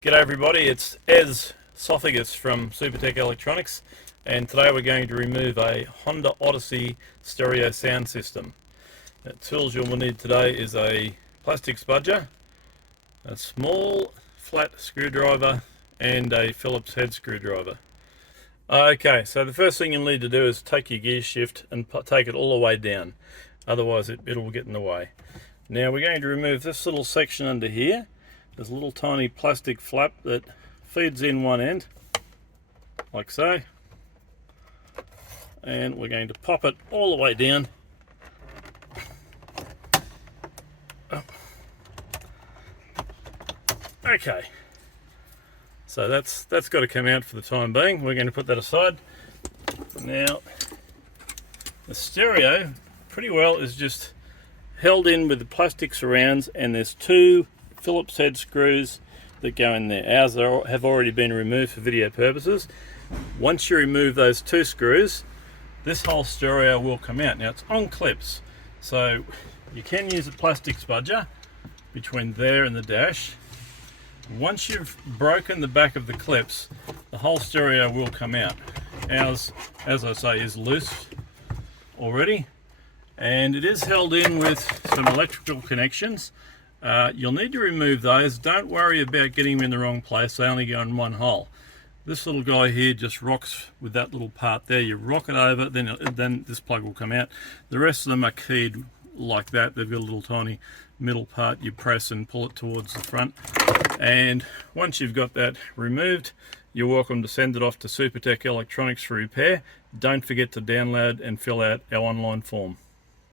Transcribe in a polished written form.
G'day everybody, it's Esophagus from Supertech Electronics, and today we're going to remove a Honda Odyssey Stereo sound system. The tools you'll need today is a plastic spudger, a small flat screwdriver and a Phillips head screwdriver. Okay, so the first thing you'll need to do is take your gear shift and take it all the way down, otherwise it'll get in the way. Now we're going to remove this little section under here. There's a little tiny plastic flap that feeds in one end, like so, and we're going to pop it all the way down. Okay, so that's got to come out for the time being. We're going to put that aside. Now, the stereo pretty well is just held in with the plastic surrounds, and there's two Phillips head screws that go in there. Ours have already been removed for video purposes. Once you remove those two screws, this whole stereo will come out. Now it's on clips, so you can use a plastic spudger between there and the dash. Once you've broken the back of the clips, the whole stereo will come out. Ours, as I say, is loose already, and it is held in with some electrical connections. You'll need to remove those. Don't worry about getting them in the wrong place. They only go in one hole. This little guy here just rocks with that little part there. You rock it over, then this plug will come out. The rest of them are keyed like that. They've got a little tiny middle part. You press and pull it towards the front. And once you've got that removed, you're welcome to send it off to Supertech Electronics for repair. Don't forget to download and fill out our online form.